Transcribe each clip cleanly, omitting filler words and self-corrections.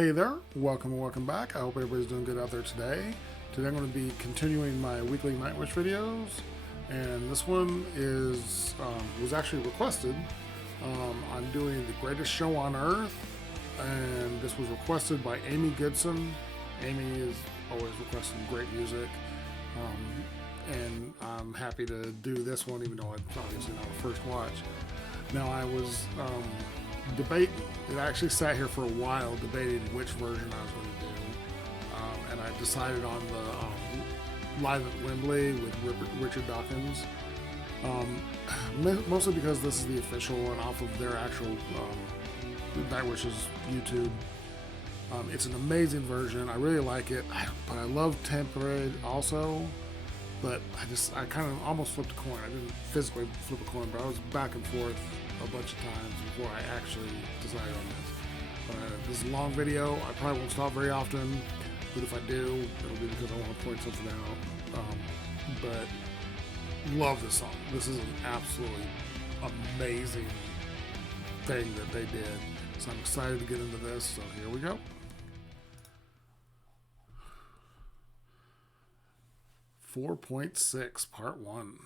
Hey there, welcome and welcome back. I hope everybody's doing good out there today. Today I'm going to be continuing my weekly Nightwish videos, and this one was actually requested. I'm doing The Greatest Show on Earth, and this was requested by Amy Goodson. Amy is always requesting great music, and I'm happy to do this one, even though it's obviously not a first watch. Now I was debating. It actually sat here for a while debating which version I was going to do, and I decided on the Live at Wembley with Richard Dawkins, mostly because this is the official and off of their actual Nightwish's YouTube. It's an amazing version. I really like it, but I love Temporary also. But I kind of almost flipped a coin. I didn't physically flip a coin, but I was back and forth a bunch of times before I actually decided on this. This is a long video. I probably won't stop very often, but if I do, it'll be because I want to point something out. But love this song. This is an absolutely amazing thing that they did. So I'm excited to get into this. So here we go. 4.6 Part 1.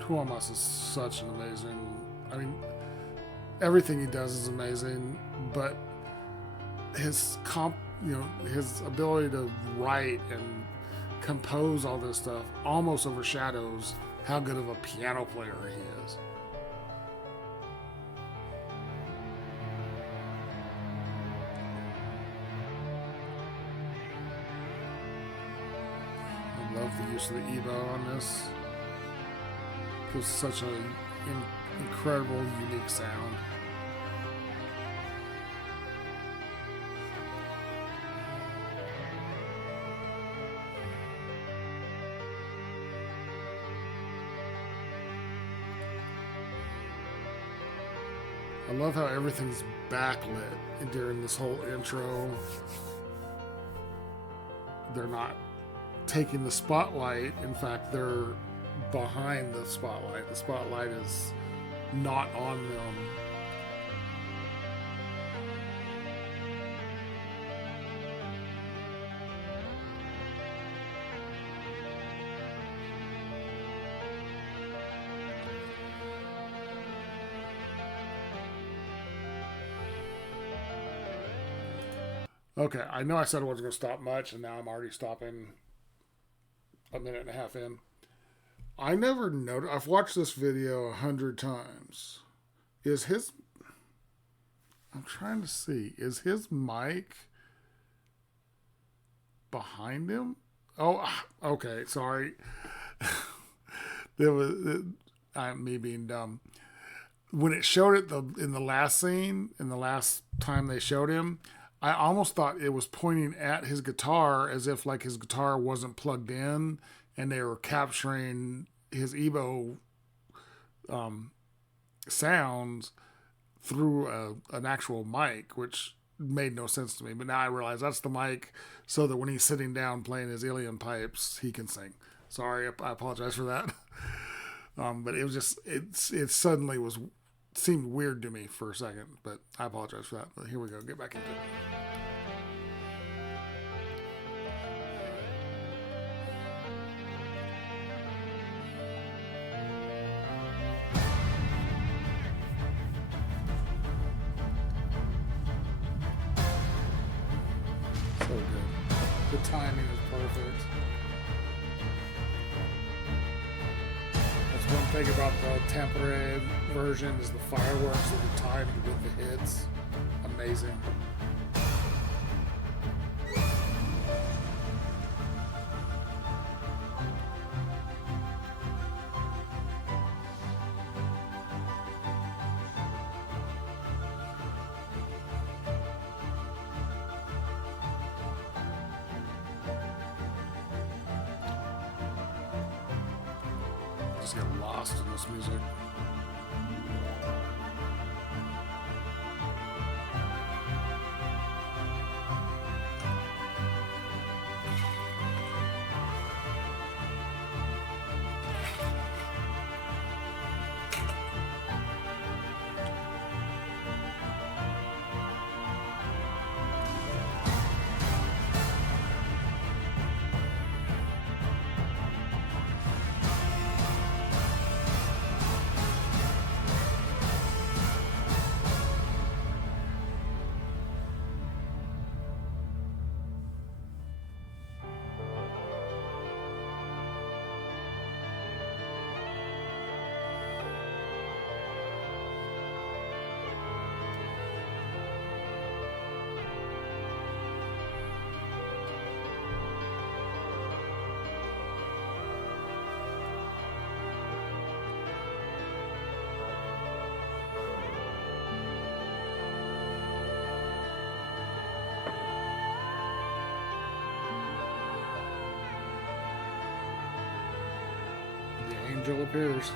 Tuomas is such an amazing, everything he does is amazing, but his his ability to write and compose all this stuff almost overshadows how good of a piano player he is. I love the use of the EVO on this. Gives such an incredible, unique sound. I love how everything's backlit during this whole intro. They're not taking the spotlight. In fact, they're behind the spotlight. The spotlight is not on them. Okay, I know I said I wasn't going to stop much, and now I'm already stopping a minute and a half in. I never noticed. I've watched this video 100 times. I'm trying to see. Is his mic behind him? Oh, okay. Sorry. Me being dumb. When it showed it in the last scene, in the last time they showed him, I almost thought it was pointing at his guitar as if like his guitar wasn't plugged in and they were capturing his EVO sounds through an actual mic, which made no sense to me. But now I realize that's the mic so that when he's sitting down playing his Ilium pipes, he can sing. Sorry, I apologize for that. But it was just, it suddenly seemed weird to me for a second, but I apologize for that. But here we go, get back into it. So good. The timing is perfect. That's one thing about the temporary version is the fireworks that are timed with the hits. Amazing. Just get lost in this music. angel appears.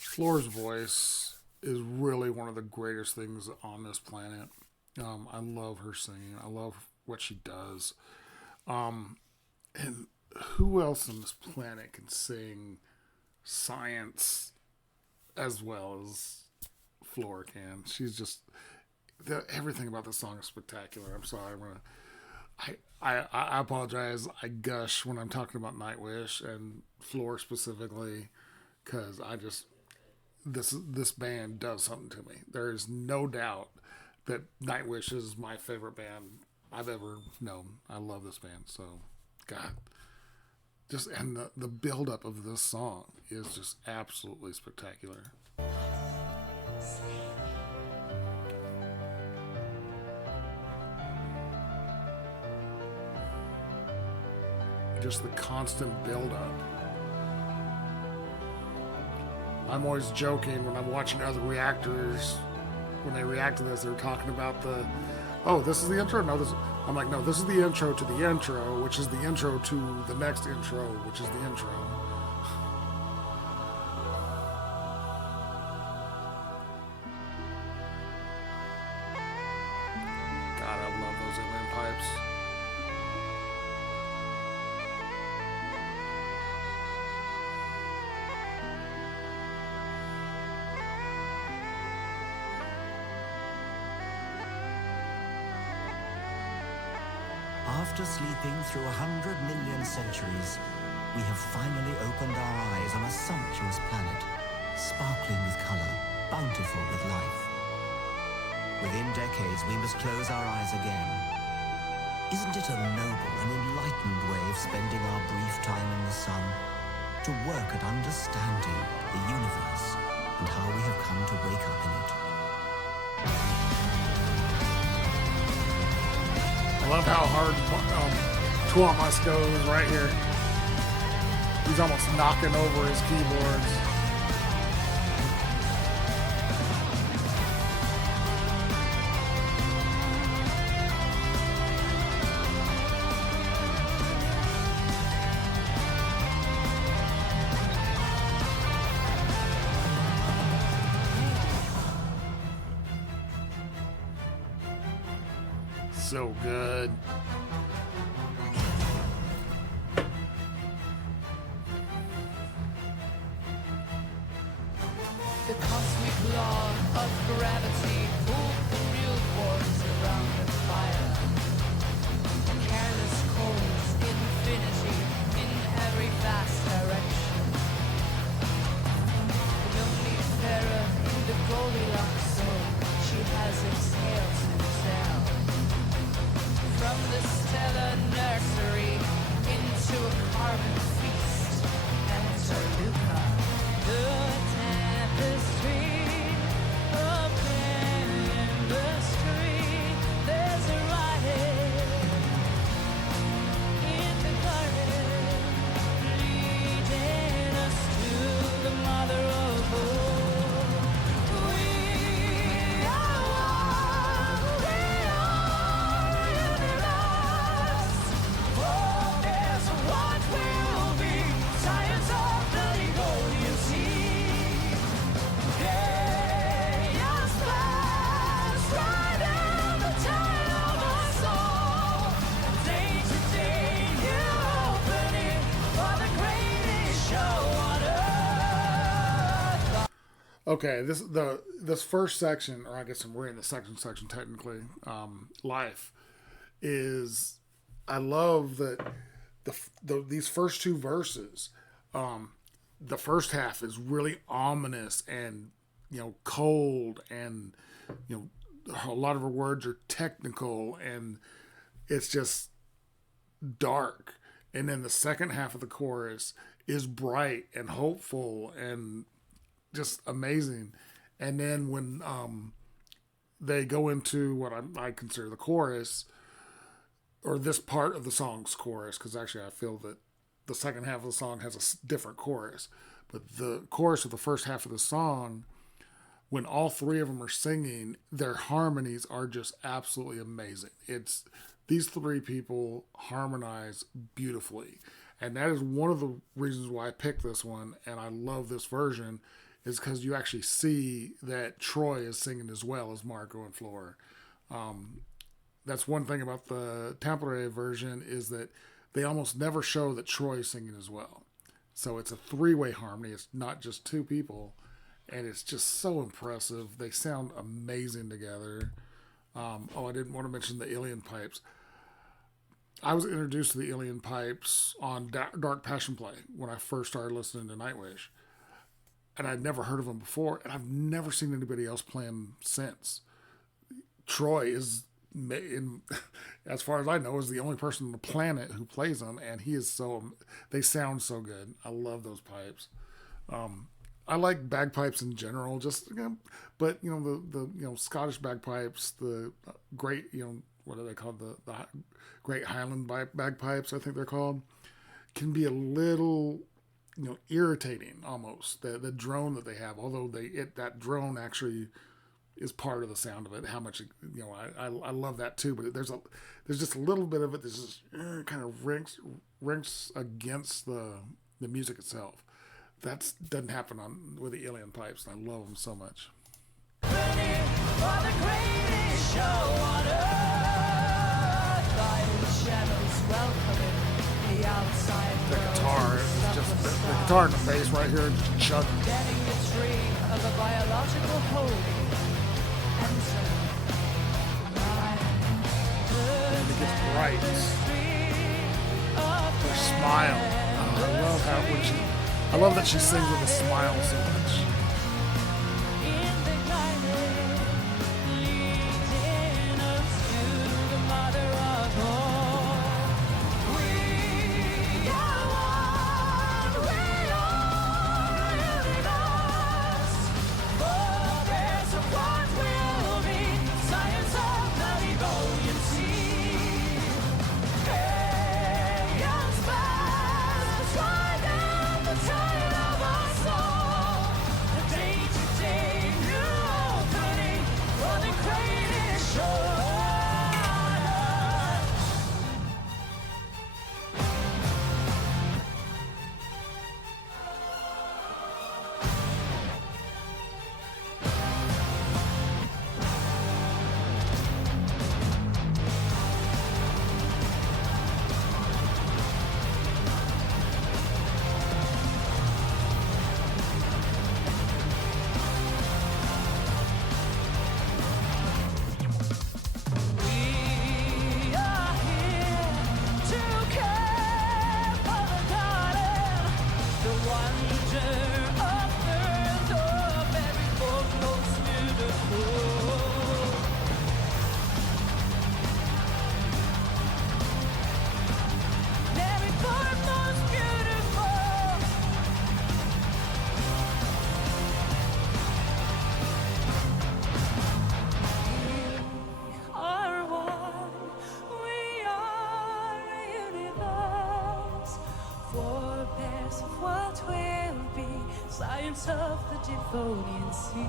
Floor's voice is really one of the greatest things on this planet. I love her singing. I love what she does. And who else on this planet can sing science as well as Floor can? She's just everything about the song is spectacular. I'm sorry, I apologize. I gush when I'm talking about Nightwish and Floor specifically because I just this band does something to me. There is no doubt that Nightwish is my favorite band I've ever known. I love this band. So, God, just and the build up of this song is just absolutely spectacular. Just the constant build up. I'm always joking when I'm watching other reactors, when they react to this, they're talking about this is the intro? No, I'm like, no, this is the intro to the intro, which is the intro to the next intro, which is the intro. God, I love those alien pipes. After sleeping through 100 million centuries, we have finally opened our eyes on a sumptuous planet, sparkling with color, bountiful with life. Within decades, we must close our eyes again. Isn't it a noble and enlightened way of spending our brief time in the sun, to work at understanding the universe and how we have come to wake up in it? I love how hard Tuamas goes right here. He's almost knocking over his keyboards. So good. The cosmic law of gravity pulled the real force around the fire. Careless cold infinity in every vast direction. The only fairer in the Goldilocks zone, she has exhaled to exhale. From the Okay, this first section, or I guess we're in the section technically. Life is, I love that these first two verses. The first half is really ominous and cold, and a lot of her words are technical, and it's just dark. And then the second half of the chorus is bright and hopeful and just amazing. And then when they go into what I consider the chorus, or this part of the song's chorus, because actually I feel that the second half of the song has a different chorus, but the chorus of the first half of the song, when all three of them are singing, their harmonies are just absolutely amazing. It's these three people harmonize beautifully, and that is one of the reasons why I picked this one, and I love this version, is because you actually see that Troy is singing as well as Marco and Flor. That's one thing about the Temporary version, is that they almost never show that Troy is singing as well. So it's a three-way harmony. It's not just two people. And it's just so impressive. They sound amazing together. I didn't want to mention the Alien Pipes. I was introduced to the Alien Pipes on Dark Passion Play when I first started listening to Nightwish. And I'd never heard of them before, and I've never seen anybody else play them since. Troy is, as far as I know, is the only person on the planet who plays them, and they sound so good. I love those pipes. I like bagpipes in general, but the Scottish bagpipes, the great, what are they called? The Great Highland bagpipes, I think they're called, can be a little irritating almost. The drone that they have, although that drone actually is part of the sound of it. How much I love that too, but there's just a little bit of it that's just kind of rinks against the music itself. That doesn't happen with the Alien Pipes, and I love them so much. The guitar is just the guitar and the bass right here just chugging. And it gets bright. Her smile. I love that she sings with a smile so much. Science of the Devonian Sea.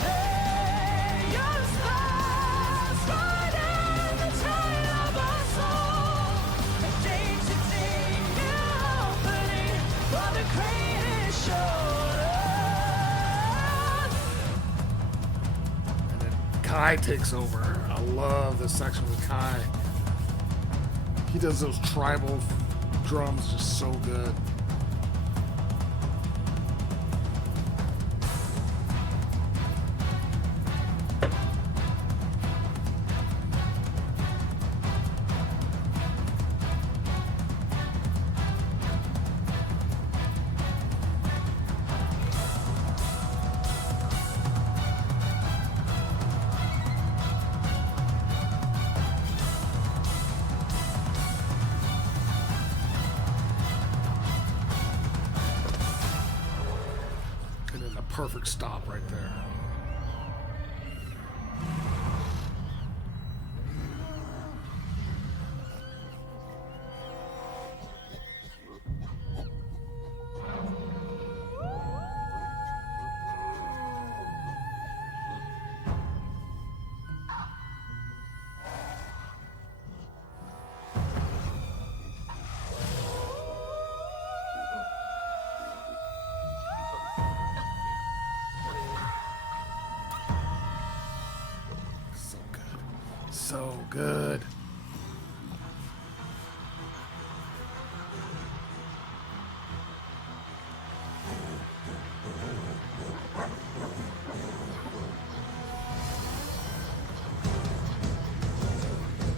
Hey, your stars right in the tide of our soul. A day-to-day new opening for the greatest show. And then Kai takes over. I love this section with Kai. He does those tribal drums just so good. perfect stop right there. So good.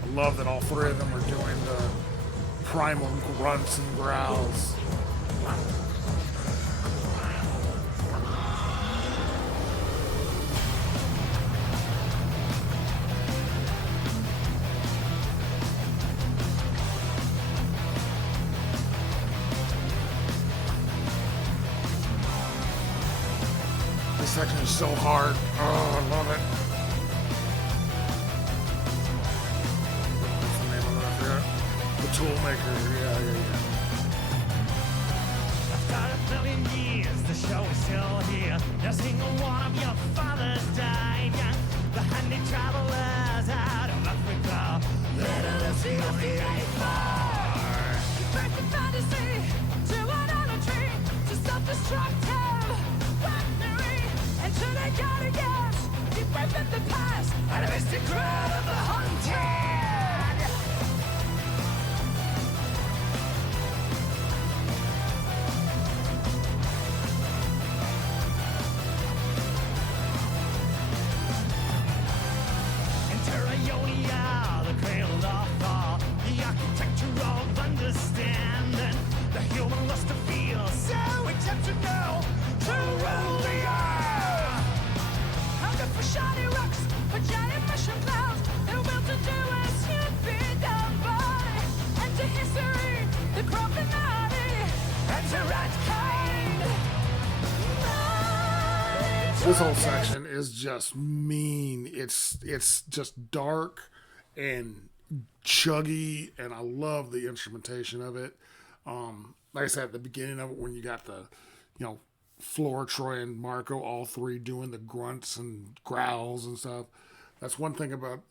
I love that all three of them are doing the primal grunts and growls. This section is so hard. Oh, I love it. What's the name of it? I forgot. The Toolmaker. Yeah. After 1 million years, the show is still here. No single one of your fathers died young. The handy travelers out of Africa. Little to see of the A4. Breaking fantasy to idolatry, to self-destructive weaponry. Enter the God of gas, deep within the past, and a mystic crowd of the hunted. Enter Ionia, the cradle of thought, the architecture of understanding, the human lust to feel, so exceptional, to rule the earth. Hunger for shiny rocks, for giant mushroom clouds, their will to do as you'd be done by. Enter history, the Illuminati, enter mankind. This whole section is just mean. It's just dark and chuggy, and I love the instrumentation of it. Like I said at the beginning of it, when you got the, Flora, Troy, and Marco, all three doing the grunts and growls and stuff. That's one thing about.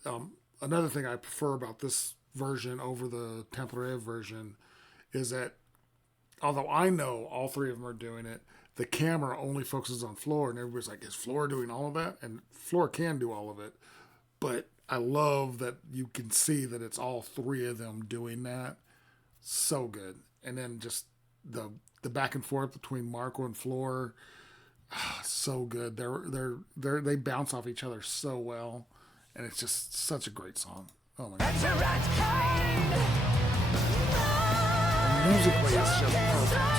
Another thing I prefer about this version over the Temporary version is that, although I know all three of them are doing it, the camera only focuses on Flora, and everybody's like, is Flora doing all of that? And Flora can do all of it. But I love that you can see that it's all three of them doing that. So good. And then just the back and forth between Marco and Flora, so good. They bounce off each other so well, and it's just such a great song. Oh my god. And musically, it's just perfect.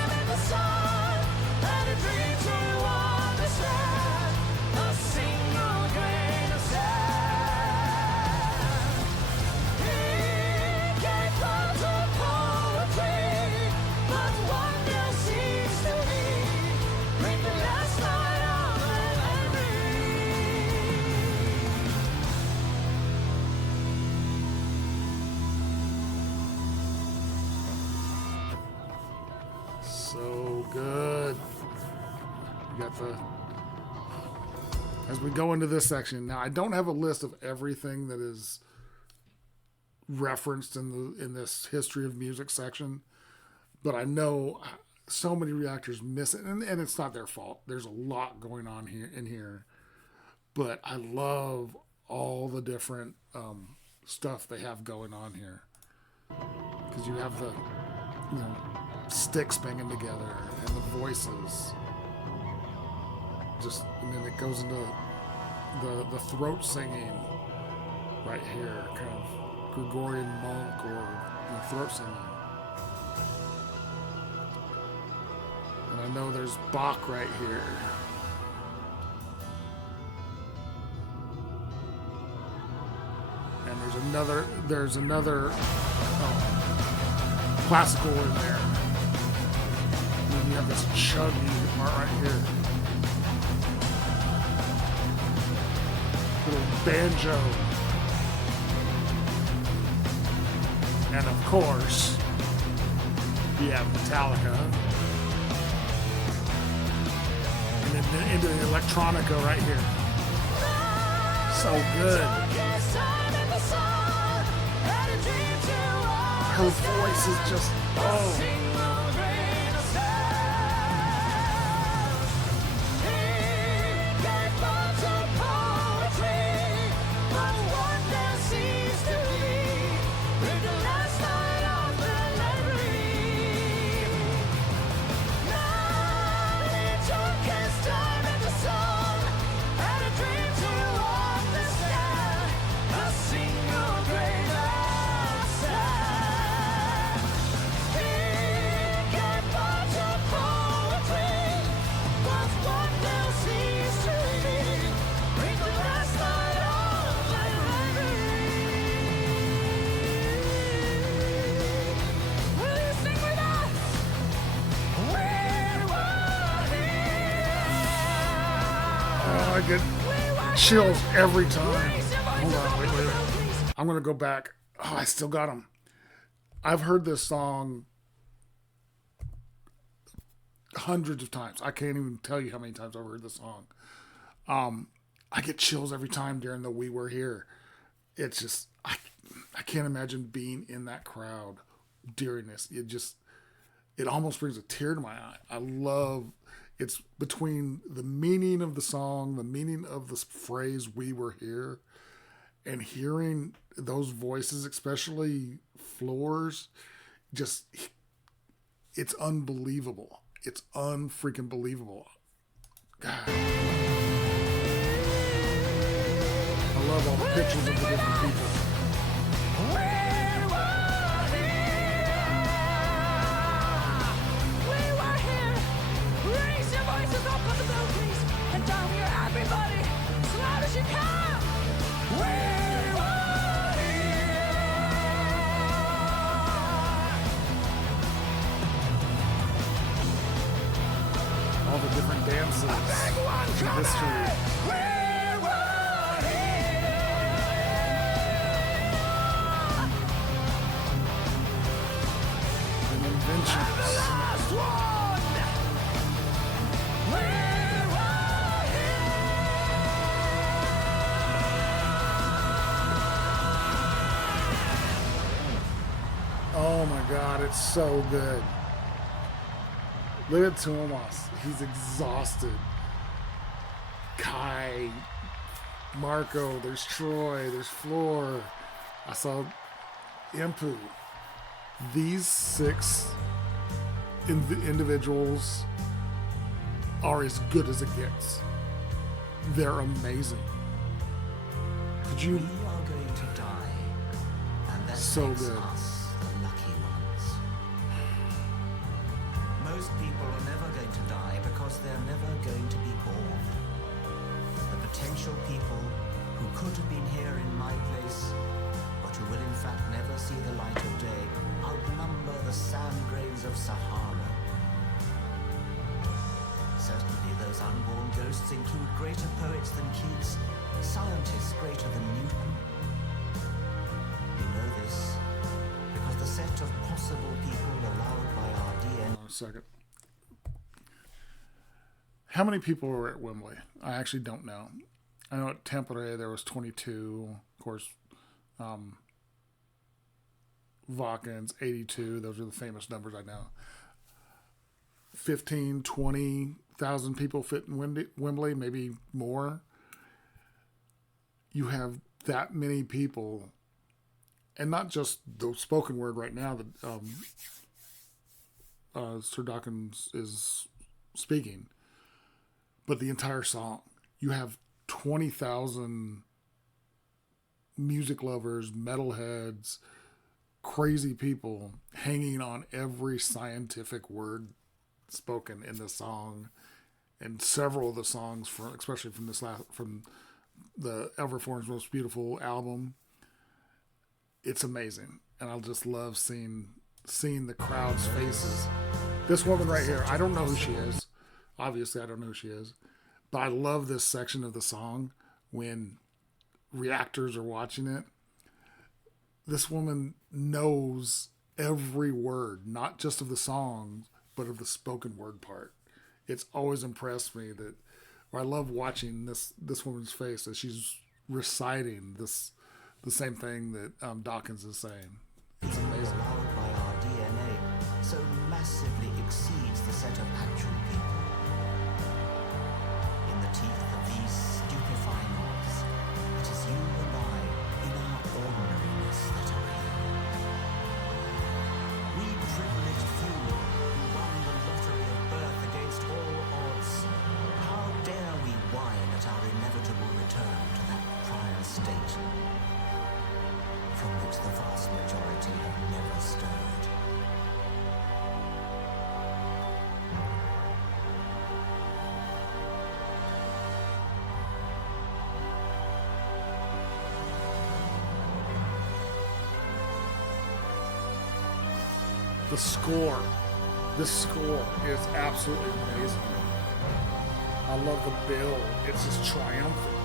So good. You got the. As we go into this section now, I don't have a list of everything that is referenced in this history of music section, but I know so many reactors miss it, and it's not their fault. There's a lot going on here, but I love all the different stuff they have going on here, because you have the sticks banging together and the voices. And then it goes into the throat singing right here, kind of Gregorian monk or throat singing. And I know there's Bach right here. And there's another classical in there. And then you have this chuggy part right here. banjo. And of course, we have Metallica. And then into the electronica right here. So good. Her voice is just, oh. I get chills every time. Hold on, wait. I'm going to go back. Oh, I still got them. I've heard this song hundreds of times. I can't even tell you how many times I've heard this song. I get chills every time during the We Were Here. It's just, I can't imagine being in that crowd during this. It almost brings a tear to my eye. I love, it's between the meaning of the song, the meaning of the phrase "we were here," and hearing those voices, especially Floor's, just, it's unbelievable. It's unfreaking believable. God. I love all the pictures of the different people. And down here, everybody, as loud as you can. We were here. All the different dances in history. We were here. And inventions. Last one. We were here. Oh my God, it's so good. Look at Thomas. He's exhausted. Kai, Marco, there's Troy, there's Floor. I saw Impu. These 6 individuals are as good as it gets. They're amazing. Could you? We are going to die, and that So makes good. us the lucky ones. Most people are never going to die because they're never going to be born. The potential people who could have been here in my place, but who will in fact never see the light of day, outnumber the sand grains of Sahara. Certainly those unborn ghosts include greater poets than Keats, scientists greater than Newton. We know this because the set of possible people allowed by our DNA... A second. How many people were at Wembley? I actually don't know. I know at Tampere there was 22. Of course, Dawkins, 82. Those are the famous numbers I know. 15, 20,000 people fit in Wembley, maybe more. You have that many people, and not just the spoken word right now that Sir Dawkins is speaking, but the entire song. You have 20,000 music lovers, metalheads, crazy people hanging on every scientific word spoken in the song, and several of the songs from, especially from from the Everform's Most Beautiful album. It's amazing, and I just love seeing the crowd's faces. This woman right here, I don't know who she is. Obviously, I don't know who she is, but I love this section of the song when reactors are watching it. This woman knows every word, not just of the songs, but of the spoken word part. It's always impressed me that, or I love watching this woman's face as she's reciting the same thing that Dawkins is saying. It's amazing. Allowed by our DNA so massively exceeds the set of actual people. In the teeth of these stupefying odds, it is you and I in our ordinariness that are here. We privileged few who won the lottery of birth against all odds. How dare we whine at our inevitable return to that prior state from which the vast majority have never stirred? This score is absolutely amazing. I love the build. It's just triumphant.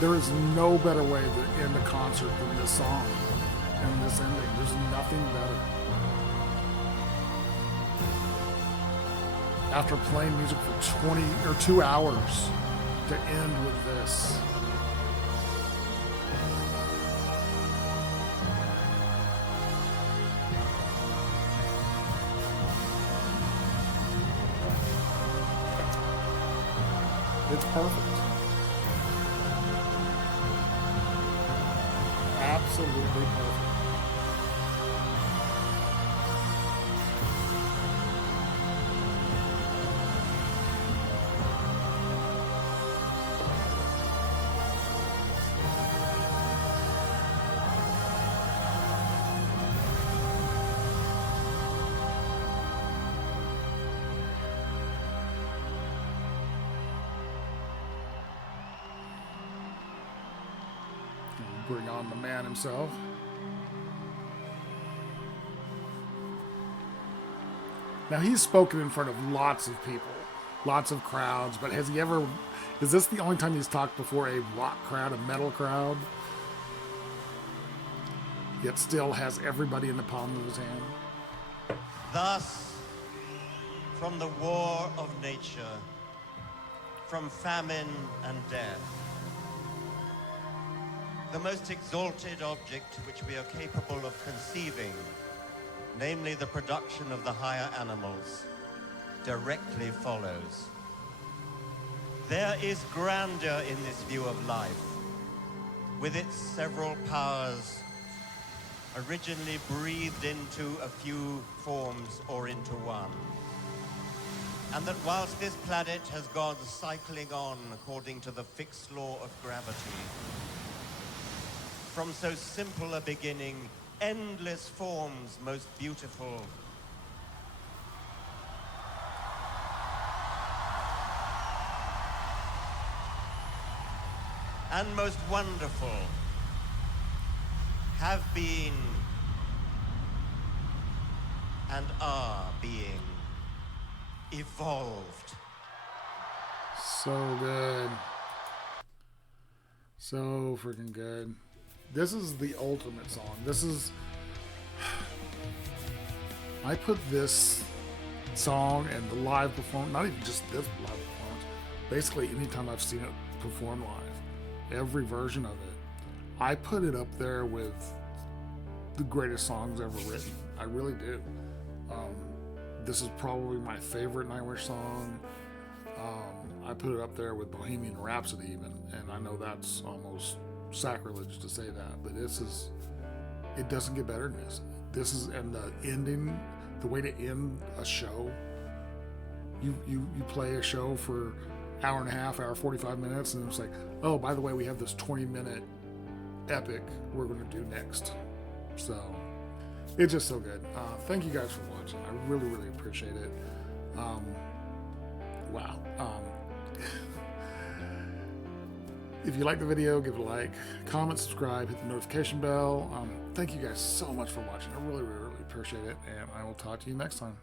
There is no better way to end a concert than this song and this ending. There's nothing better. After playing music for 20 or 2 hours to end with this. It's perfect. Absolutely perfect. Bring on the man himself. Now, he's spoken in front of lots of people, lots of crowds, but has he ever, is this the only time he's talked before a rock crowd, a metal crowd? Yet still has everybody in the palm of his hand. Thus, from the war of nature, from famine and death, the most exalted object which we are capable of conceiving, namely the production of the higher animals, directly follows. There is grandeur in this view of life, with its several powers originally breathed into a few forms or into one. And that whilst this planet has gone cycling on according to the fixed law of gravity, from so simple a beginning, endless forms most beautiful, and most wonderful have been and are being evolved. So good. So freaking good. This is the ultimate song. This is... I put this song and the live performance, not even just this live performance, basically anytime I've seen it perform live, every version of it, I put it up there with the greatest songs ever written. I really do. This is probably my favorite Nightwish song. I put it up there with Bohemian Rhapsody even, and I know that's almost sacrilege to say that, but this is, it doesn't get better than this. This is, and the ending, the way to end a show, you play a show for hour and a half, hour 45 minutes, and it's like, oh, by the way, we have this 20-minute epic we're going to do next. So it's just so good. Thank you guys for watching. I really, really appreciate it. Wow. If you like the video, give it a like, comment, subscribe, hit the notification bell. Thank you guys so much for watching. I really, really, really appreciate it, and I will talk to you next time.